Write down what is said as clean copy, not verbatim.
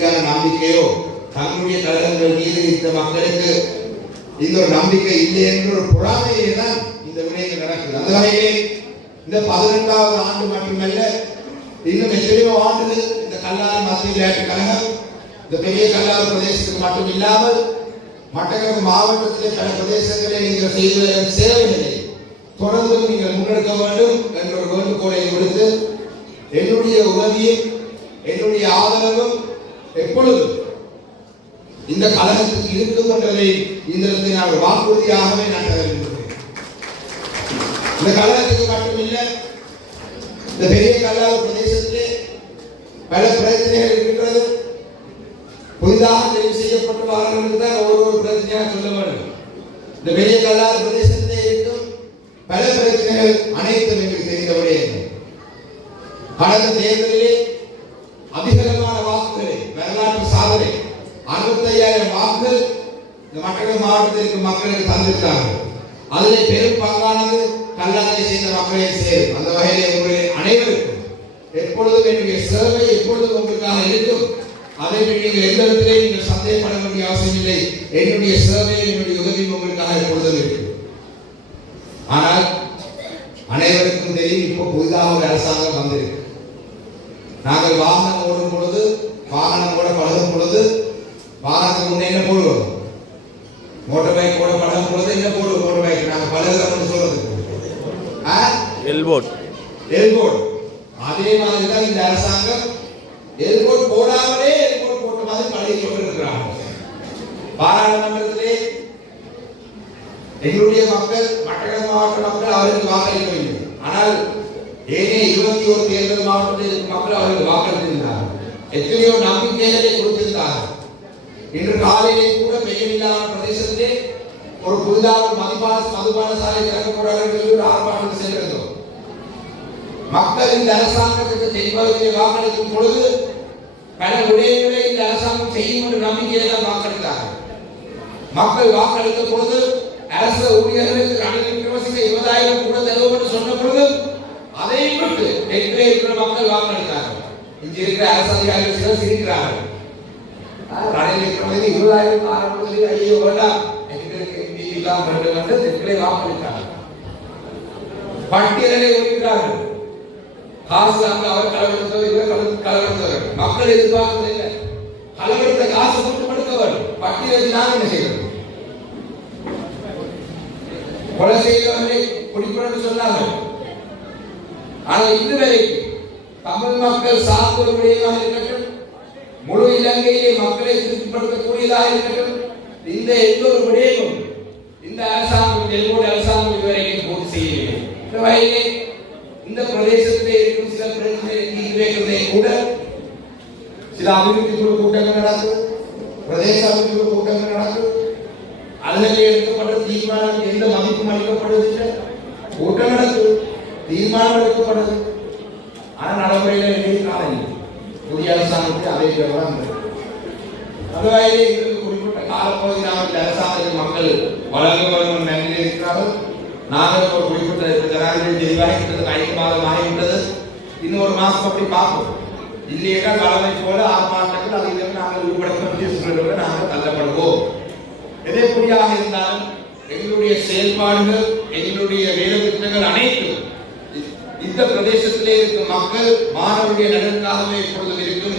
உறுதியான நம்பிக்கையோ தங்களுடைய கழகங்கள் மீது இந்த மக்களுக்கு இந்த ஒரு நம்பிக்கை இல்லை என்ற ஒரு பொறாமையே தான் இந்த விடயங்கள் நடக்குது. அந்த வகையிலே இந்த 12வது ஆண்டு மட்டுமல்ல, இன்னும் எத்தனையோ ஆண்டுகள் இந்த கல்லாறு மத்திய விளையாட்டு கழகம் இந்த பெரிய கல்லாறு பிரதேசத்துக்கு மட்டும் இல்லாமல் மட்டக்களப்பு மாவட்டத்திலே பல பிரதேசங்களில் நீங்கள் செய்த சேவைகளை தொடர்ந்து நீங்கள் முன்னெடுக்க வேண்டும் என்ற ஒரு வேண்டுகோளை விடுத்து என்னுடைய உதவியும் என்னுடைய ஆதரவும் எப்பொழுதும் இந்த கழகத்துக்கு இருக்கும் என்பதை இந்த நான் வாக்குறுதியாகவே நான் தருகின்றேன். இந்த கழகத்துக்கு மட்டுமில்லை, இந்த பெரிய கல்லாறு பிரதேசத்திலே பல பிரச்சனைகள் இருக்கின்றது. புதிதாக தெரிவு செய்யப்பட்டு வாரங்களுக்கு தான் ஒவ்வொரு பிரச்சனையாக சொல்ல வேண்டும். இந்த பெரிய கல்லாறு பிரதேசத்திலே இருக்கும் பல பிரச்சனைகள் அனைத்தும் எங்களுக்கு தெரிந்தவரே. கடந்த தேர்தலிலே அதிகமான வாக்குகளை வரலாற்று சாதனை 65,000 வாக்குகள் இந்த மட்டக்களப்பு மாவட்டத்திற்கு மக்களுக்கு தந்திருக்கிறார்கள். அதில் பெரும் பங்கானது கல்லாரை சேர்ந்த மக்களை சேரும். அந்த வகையிலே உங்களுடைய அனைவருக்கும் எப்பொழுதும் என்னுடைய சேவை எப்பொழுதும் உங்களுக்காக இருக்கும். அதை நீங்கள் எந்த இடத்திலே நீங்கள் சந்தேகப்பட வேண்டிய அவசியம் இல்லை. என்னுடைய சேவை என்னுடைய உதவி உங்களுக்காக எப்பொழுதும் இருக்கும். ஆனால் அனைவருக்கும் தெரியும், இப்போ புதிதாக ஒரு அரசாங்கம் வந்திருக்கு. நாங்கள் வாகனம் ஓடும் பொழுது, வாகனம் ஓட பழகும் பொழுது வாகனத்துக்கு முன்னே என்ன போடுவோம்? மோட்டார் பைக் ஓட பழகும் பொழுது என்ன போடுவோம்? மோட்டார் பைக் நாங்கள் பழகிறோம்னு சொல்றது எல்போர்ட். அதே மாதிரி தான் இந்த அரசாங்கம் எல்போர்ட் போடாமலே எல்போர்ட் போட்ட மாதிரி பழகி கொண்டிருக்கிறாங்க. பாராளுமன்றத்திலே எங்களுடைய மக்கள், மட்டக்களப்பு மாவட்ட மக்கள் அவருக்கு வாக்களிக்கவில்லை. ஆனால் ஏனைய 21 தேர்தல் மாவட்டத்தில் இருக்கும் மக்கள் அவருக்கு வாக்களித்திருந்தார்கள். எத்தனையோ நம்பிக்கைகளை கொடுத்திருந்தார்கள். இன்று காலையிலே கூட பெய்யவில்லாத பிரதேசத்திலே ஒரு புதிதாக மதுபான சாலை திறக்கப்படாது ஒரு ஆர்ப்பாட்டம் செய்திருந்தோம். மக்கள் இந்த அரசாங்கத்துக்கு செய்வதற்கு வாக்களிக்கும் பொழுது பல விடயங்களை இந்த அரசாங்கம் செய்யும் என்ற நம்பிக்கையை தான் வாக்களித்தார்கள். மக்கள் வாக்களித்த பொழுது அரசு ஊழியர்களுக்கு ரணில் விக்ரமசிங்கே 20,000 கூட தருவோம் என்று சொன்ன பொழுது அதை விட்டு எங்கே இருக்கிற மக்கள் வாக்களித்தார்கள். இங்கே இருக்கிற அரசு அதிகாரிகள் சிலர் சிரிக்கிறார்கள். ரணில் விக்ரமசிங்கே 20,000 ஆரம்பத்தில் ஐயோ வேண்டாம் எங்களுக்கு எல்லாம் வேண்டும் என்று தெற்கிலே வாக்களித்தார்கள். பட்டியலை ஒதுக்கிறார்கள். காசு அங்க அவர் களவெடுத்தவர், இவர் களவெடுத்தவர். மக்கள் எதிர்பார்க்கவில்லை. களவெடுத்த காசு மட்டும் கொடுக்க வேண்டும். பட்டியலை நான் என்ன செய்வது? கொலை செய்தவர்களை குடிப்பட சொன்னார்கள். ஆனால் இதுவரை தமிழ் மக்கள் சார்ந்த விடயமாக இருக்கட்டும், முழு இலங்கையிலே மக்களை திருப்திப்படுத்தக்கூடியதாக இருக்கட்டும், இந்த எந்த ஒரு விடயமும் இந்த அரசாங்கம் எல்லோரு அரசாங்கம் இதுவரைக்கும் பூர்த்தி செய்யவில்லை. இந்த வகையிலே இந்த பிரதேசத்திலே இருக்கும் சில பிரச்சனைகளை கூட சில அபிவிருத்தி குழு கூட்டங்கள் நடக்கும், பிரதேச அபிவிருத்தி குழு கூட்டங்கள் நடக்கும். அதில் எடுக்கப்பட்ட தீர்மானம் எந்த மதிப்பும் அளிக்கப்படுவதில்லை. கூட்டம் நடக்கும், தீர்மானம் எடுக்கப்படுது. ஆனால் நடைமுறையில் எங்களுக்கு காலம் புதிய அரசாங்கத்தை அதை அந்த வகையிலே எங்களுக்கு குறிப்பிட்ட காலப்பகுதி நாம் இந்த அரசாங்கத்தில் மக்கள் வளர்ந்து வரும் நிலையில் இருக்கிறார்கள். நாங்கள் ஒரு குறிப்பிட்ட ஜனாதிபதி தெளிவாக 5 மாதம் ஆகிவிட்டது. இன்னும் ஒரு மாசம் அப்படி பார்ப்போம். இல்லையா கடமை போல ஆர்ப்பாட்டங்கள் அதில் நாங்கள் ஈடுபட நாங்கள் தள்ளப்படுவோம். எதைப்படியாக இருந்தாலும் எங்களுடைய செயல்பாடுகள், எங்களுடைய வேலை திட்டங்கள் அனைத்தும் இந்த பிரதேசத்திலே இருக்கும் மக்கள் மாணவருடைய நலனுக்காகவே எப்பொழுதும் இருக்கும்.